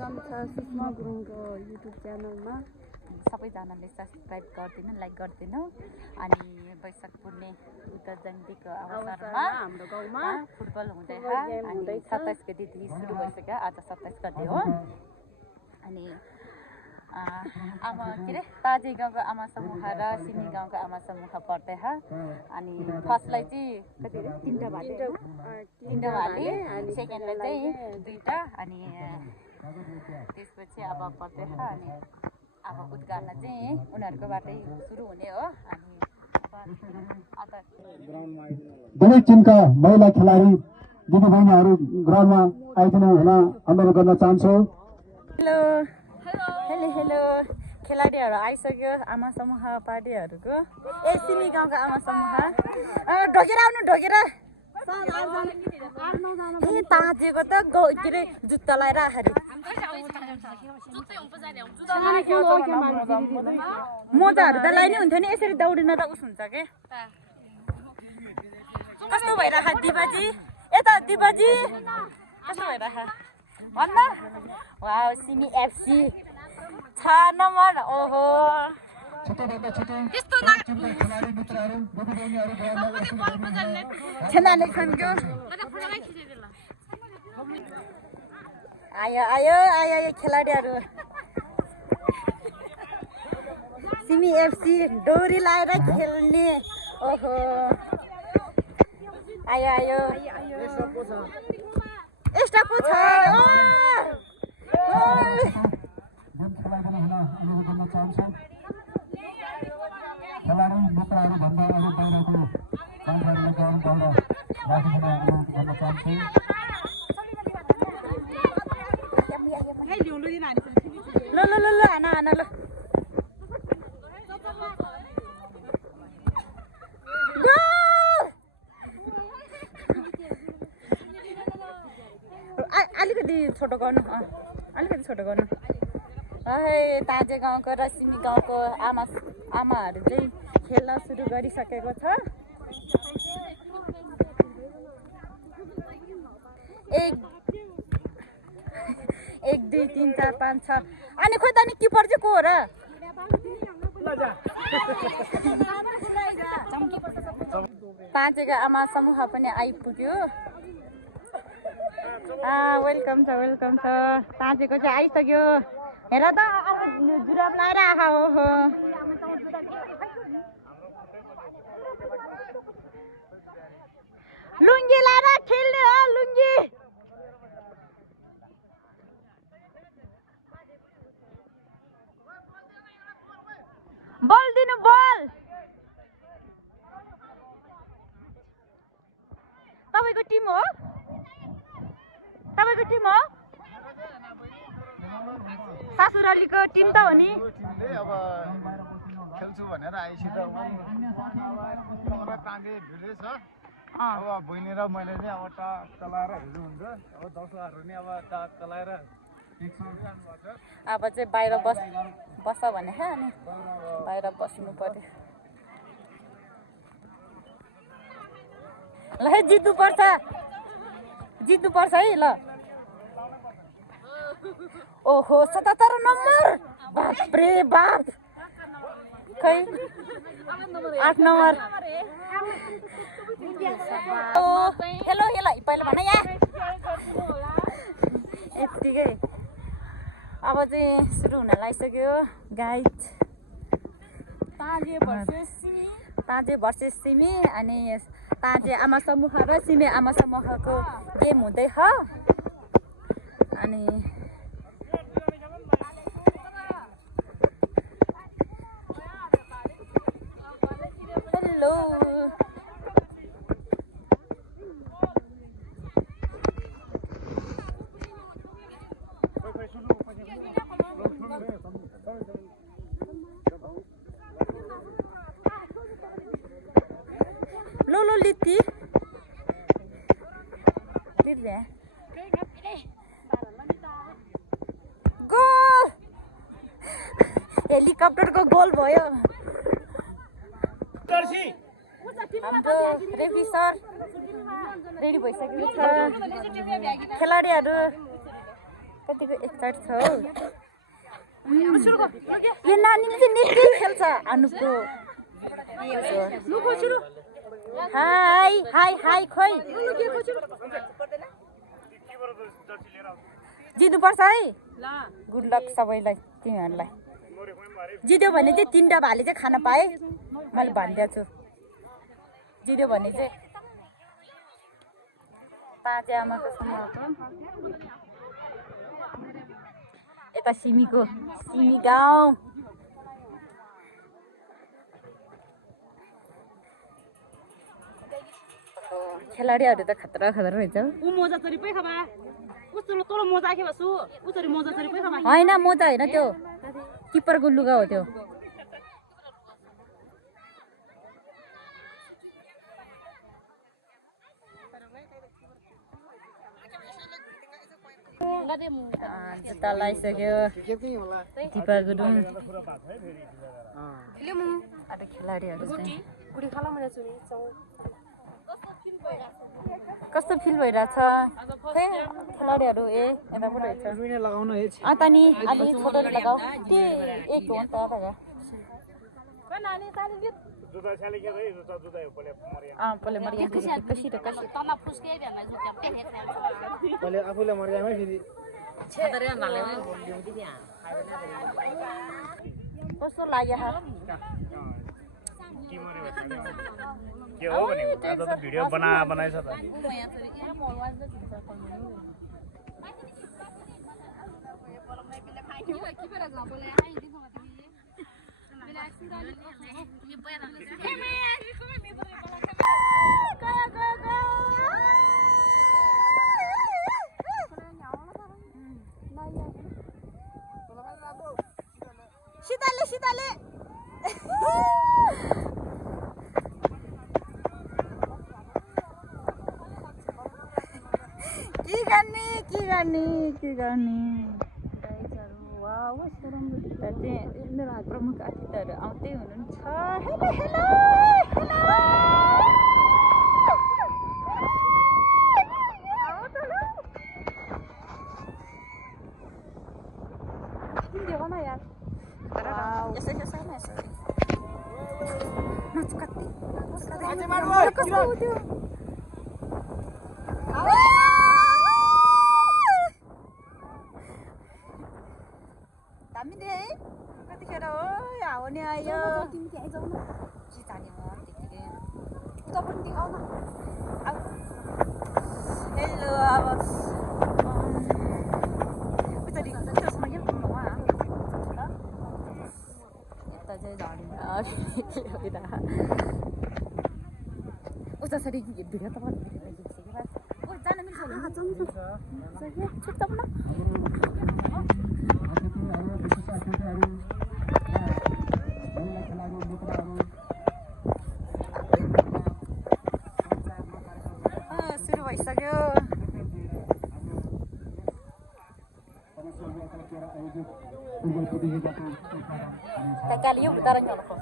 Welcome छ सुषमा गुरुङको YouTube च्यानलमा। सबैजनाले सब्सक्राइब गरिदिनु, लाइक गरिदिनु। अनि वैशाख पूर्णे उत्तर जयन्तीको अवसरमा हाम्रो गाउँमा फुटबल हुँदैछ। अनि 27 गतेदेखि सुरु भइसक्यो, आज 27 गते हो। अनि आमा के अरे ताजे गाउँको आमा समूह र सिमी गाउँको आमा समूह पर्दैछ। अनि फर्स्टलाई चाहिँ कति अरे तीनटा भाले, सेकेन्डलाई चाहिँ दुईटा, अनि त्यसपछि अब पर्दैछ। अनि अब उद्घाटन चाहिँ उनीहरूकोबाटै सुरु हुने हो। अनि दरेक टिमका महिला खेलाडी दिदीबहिनीहरू ग्राउन्डमा आइदिनु हुन अनुरोध गर्न चाहन्छु। हेलो हेलो हेलो, खेलाडीहरू आइसक्यो आमा समूह पार्टीहरूको। सिमी गाउँको आमा समूह ढोकेर आउनु, ढोकेर ताजेको त के अरे जुत्ता लगाएर आखरी मोजाहरू त लगाइ नै हुन्थ्यो नि, यसरी दौडिन त उस हुन्छ के। कस्तो भइरहेछ दिबाजी, यता दिबाजी कस्तो भइरहेछ भन्दा। वाउ, सिमी एफसी 6 नम्बर। ओहो आयो आयो आयो आयो खेलाडीहरू। सिमी एफसी डोरी लाएर खेल्ने। ओहो आयो आयो, एक्स्ट्रा पो छ। ल ल ल ल, आना आना ल। अलिकति छोटो गर्नु, अलिकति छोटो गर्नु। ताजे गाउँको र सिमी गाउँको आमाहरू चाहिँ खेल्न सुरु गरिसकेको छ। 1 2 3 4 5 6। अनि खोइ त नि किपर चाहिँ को हो र? ताजेको आमा समूह पनि आइपुग्यो। वेलकम छ, वेलकम छ। ताजेको चाहिँ आइसक्यो। हेर त जुराब लाएर आहा। हो लुङ्गी लाएर खेल्ने हो, लुङ्गी। बल दिनु, बल। तपाईको टिम हो, तपाईको टिम हो। सासुरालीको टिम त हो नि। अब खेल्छु भनेर आइसित ताजे भिडै छ। अब बहिनी र मैले नि अब चलाएर हेर्नु हुन्छ। अब दर्शकहरू नि अब चलाएर अब चाहिँ बाहिर बस भने अनि बाहिर बस्नु पर्यो। ल है, जित्नु पर्छ, जित्नु पर्छ है। ल ओहो 77 नम्बर, बाप रे बाप। खै 8 नम्बर। हेलो हेलो, पहिला भन यहाँ यत्तिकै। अब चाहिँ सुरु हुन लागिसक्यो। गाइड ताजे भर्सेस सिमी। अनि ताजे आमा समूह र सिमी आमा समूहको गेम हुँदैछ। अनि हेलो लो लिट्टी गोल, हेलिकप्टरको गोल भयो। हाम्रो रेफरी सर रेडी भइसकेको छ। खेलाडीहरू कति त एक्साइट छ हौ यो नानीले चाहिँ निकै खेल्छ अनुपको हाई हाई हाई खोइ जित्नुपर्छ है गुड लक सबैलाई तिमीहरूलाई जित्यो भने चाहिँ 3टा भाले चाहिँ खान पाएँ मैले भनिदिएको छु जित्यो भने चाहिँ ताजे आमाको समूहको यता सिमी गाउँ खेलाडीहरू त खतरा रहेछ होइन मोजा होइन त्यो किपरको लुगा हो त्यो जुत्ता लगाइसक्यो दिपा गुरुङ अब खेलाडीहरू कस्तो फिल भइरहेछ खेलाडीहरू यताबाट त नि अलि छोटो लगाऊ त्यो एक घन्टा लगा पहिले मरिया कसी आफूले मर्यामै फेरि कस्तो लाग्यो के हो भने आज त भिडियो बनाइछ त सीताले के गर्ने वाउ सरमगुटीका चाहिँ मेरो प्रमुख अतिथिहरू आउँदै हुनुहुन्छ हेलो देखो ना यार यसै नाच कति कस्तो हो त्यो दामी दे कतिखेर हो आउने आयो तिमी त्यहाँ जाऊ न के जाने म त्यतिकै उता पनि देखाउ न अब हेलो अब उता देखाउँछ त्यसमा के भन्नु हो यता चाहिँ झन् उता सरी भिडियो त भन्नु ओ जान मिल्छ छुट्टा न सुरु भइसक्यो kali yuk kita renyol kok.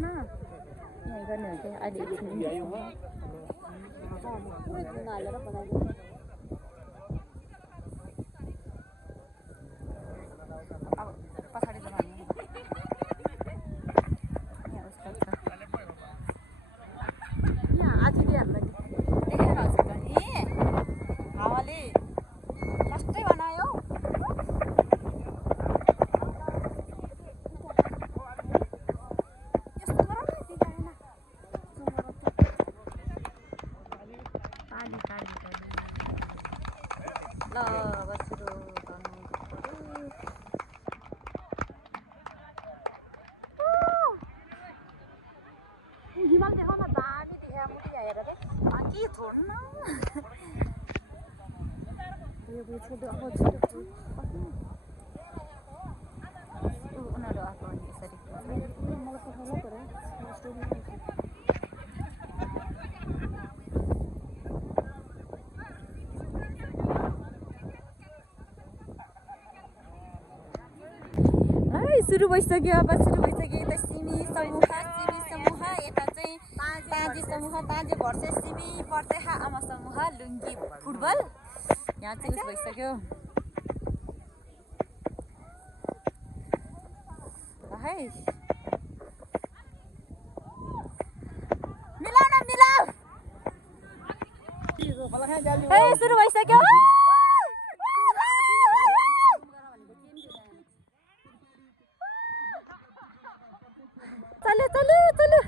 Nah, ini kan ya, ada di sini. Pas hari teman. Ya, Ustaz. Ya, aja dia lagi. सुरु भइसक्यो अब सुरु भइसक्यो यता सिमी समूह यता चाहिँ ताजे समूह ताजे भर्सेस सिमी पर्तेखा आमा समूह लुङ्गी फुटबल यहाँ चाहिँ उस भइसक्यो है मिलाउ न मिलाउ ए सुरु भइसक्यो चलो चलो चलो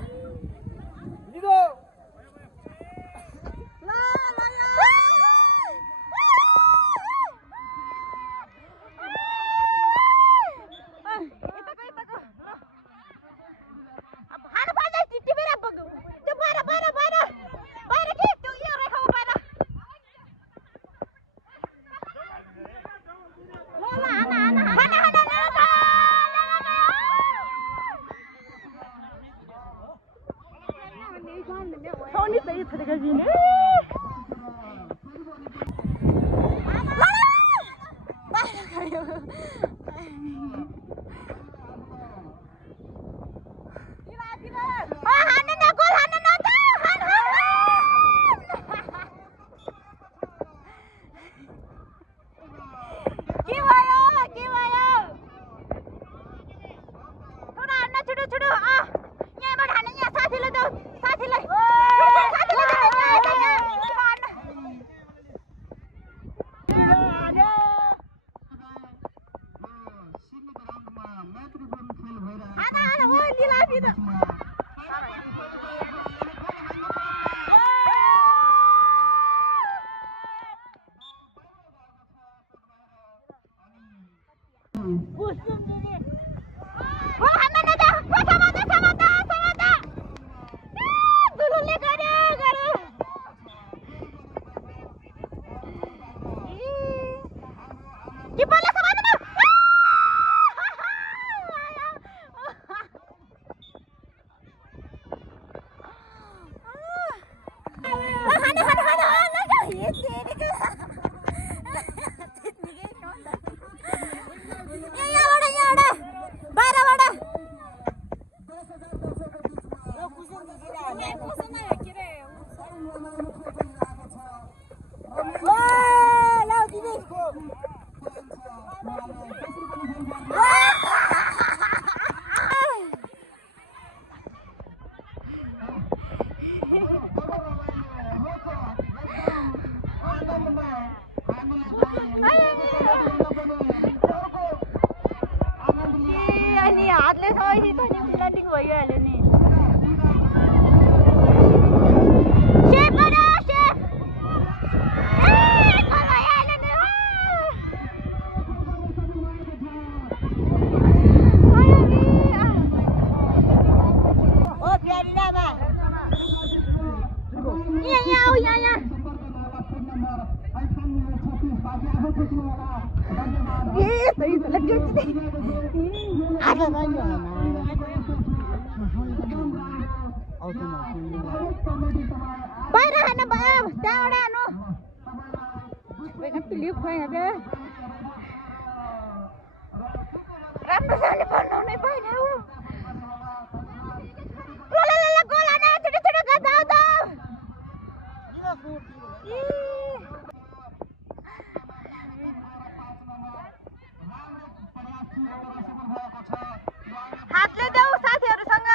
हातले देऊ साथीहरुसँग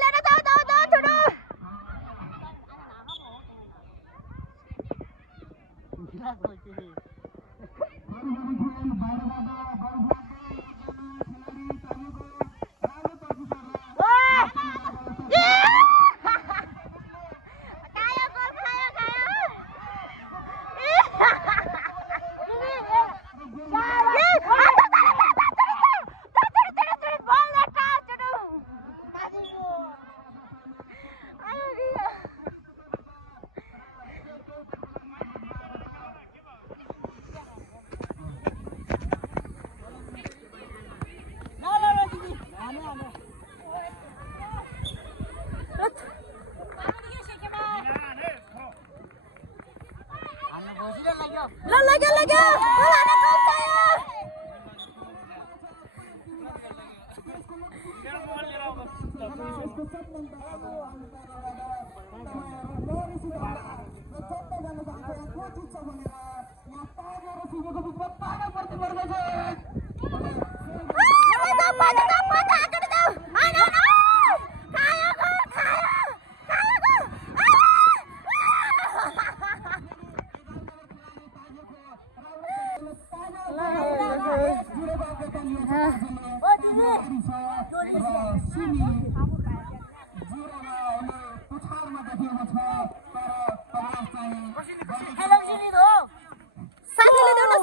लेर जाऊ जाऊ जाऊ छोडो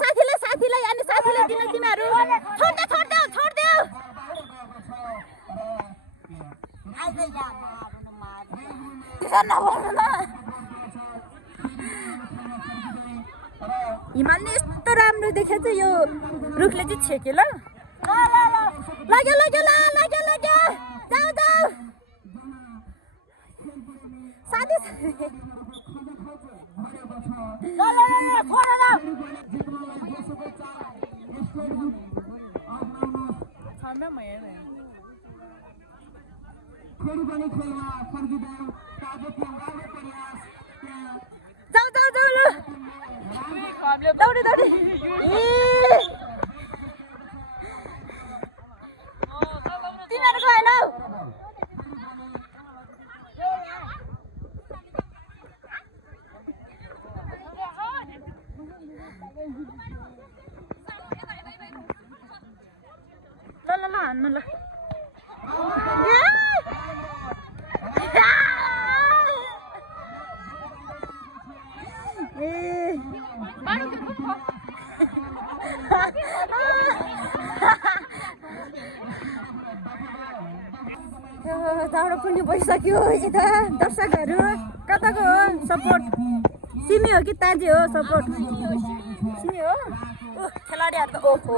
साथीलाई अनि साथीले दिन तिमीहरू छोड्देऊ हिमालले यस्तो राम्रो देखेछ यो रुखले चाहिँ छेक्यो ल लाग्यो जाऊ साथी जाऊ ल दौडी तिनीहरूको होइन ल हान्नु ल दाउरा पनि भइसक्यो यता दर्शकहरू कताको हो सपोर्ट सिमी हो कि ताजी हो सपोर्ट सिमी हो खेलाडीहरूको ओहो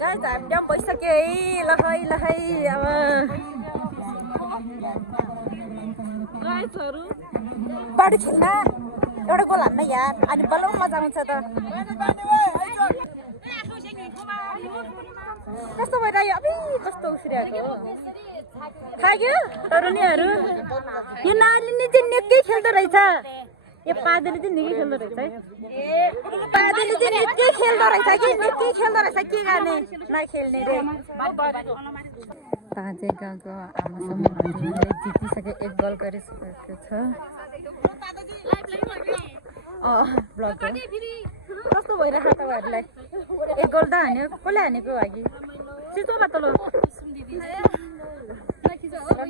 Guys, हामी भइसक्यो है लखै अब बाढी खेल्न एउटा गोल हान्न यार अनि बल्ल मजा आउँछ त कस्तो भइरह्यो अबे कस्तो उफ्रिएको खाग्यो तरुनीहरू यो नानीले चाहिँ निकै खेल्दो रहेछ यो पादेले चाहिँ निकै खेल्दो रहेछ है पादेले चाहिँ निकै खेल्दो रहेछ के गर्ने नखेल्ने रे ताजे गाउँको आमा समूहले जितिसके 1 गोल गरिसकेको छ ब्लग कस्तो भइरहेको छ तपाईँहरूलाई 1 गोल त हान्यो कसले हानेको लागि सिचो बाटो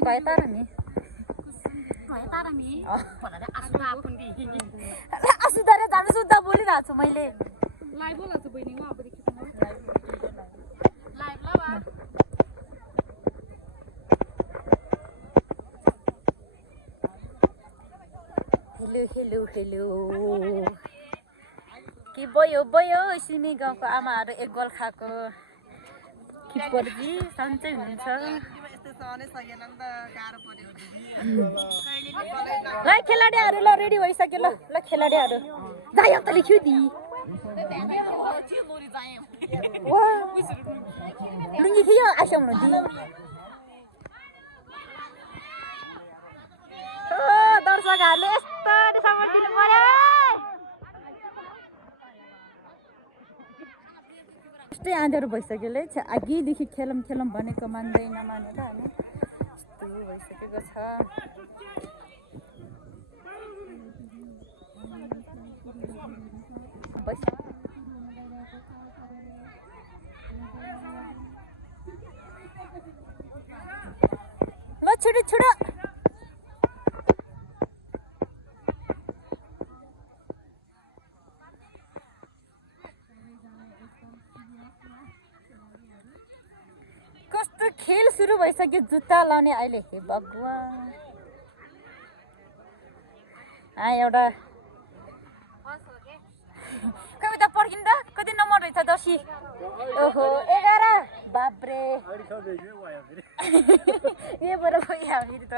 भए तारामी आसुदारे जानु सुद्धा बोलिरहेको छु मैले हेलो कि भयो सिमी गाउँको आमाहरू 1 गोल खाएको किपरजी सन्चै हुनुहुन्छ ल खेलाडीहरू ल रेडी भइसक्यो ल खेलाडीहरू जायो त लेख्यो दि लुङ्गी थियो आशाउनु दि दर्शकहरूले यस्तो सपोर्ट दिनु पर्यो यस्तै आँधेरो भइसक्यो ल अघिदेखि खेलौँ भनेको मान्दैन मानेर होइन यस्तो भइसकेको छ ल छिटो छिटो कस्तो खेल सुरु भइसक्यो जुत्ता लाउने अहिले हे भगवान एउटा कविता पढ्किन त कति नम्बर रहेछ दसी ओहो 11 बाप्रे ये बरु भइहाल्यो फेरि त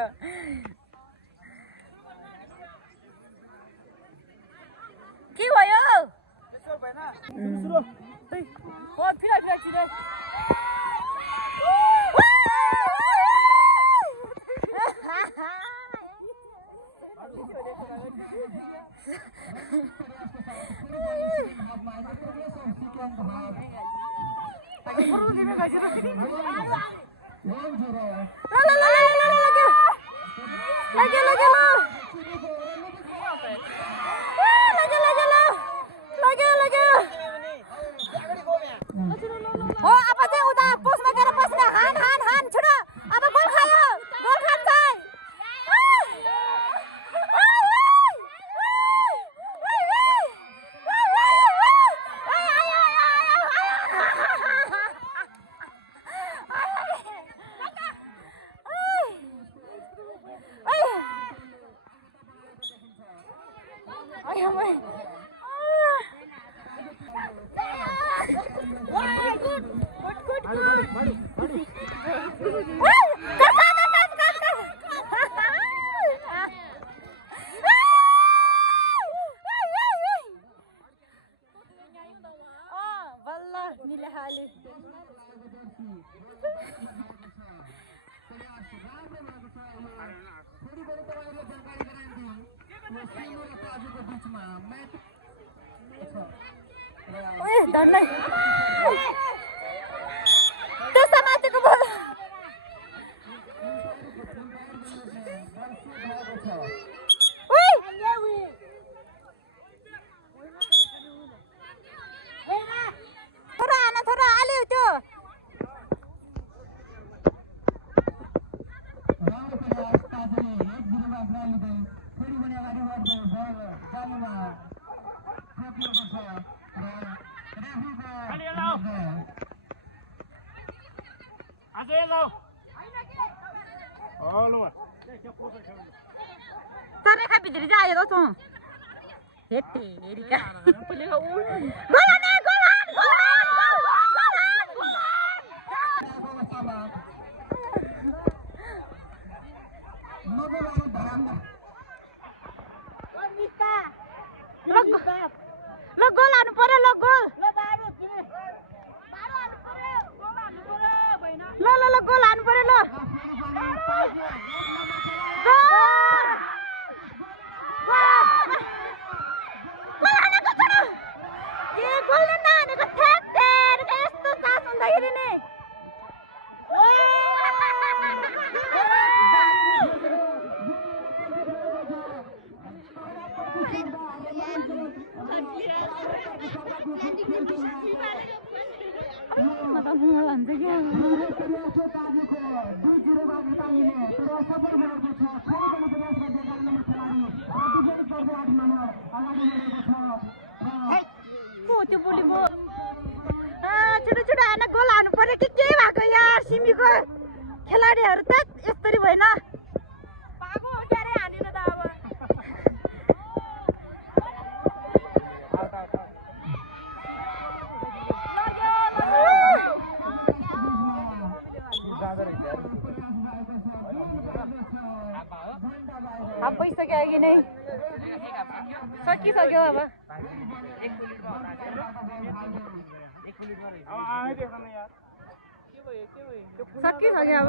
के भयो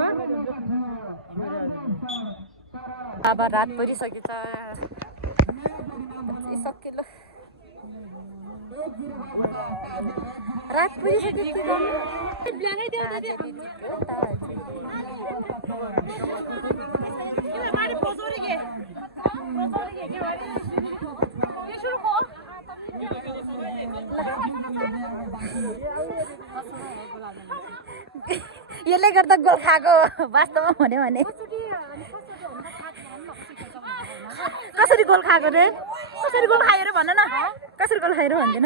अब रात परिसक्यो त सकिलो रात परिसक्यो बिहानै देऊ दाजु के मारे पोसोरी के के भाइ ये सुरु को यसले गर्दा गोल खाएको वास्तवमा भन्यो भने कसरी गोल खाएको रे कसरी गोल खायो रे भन न कसरी गोल खायो रे भन्दैन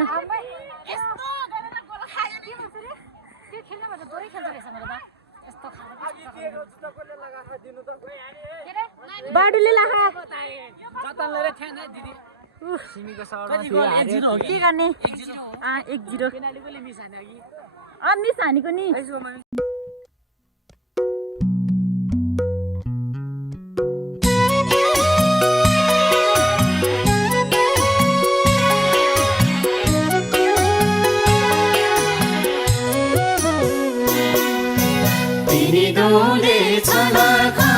बाडुले लाखा के गर्ने 1-0 मिस हानेको नि तिनी डोले छलका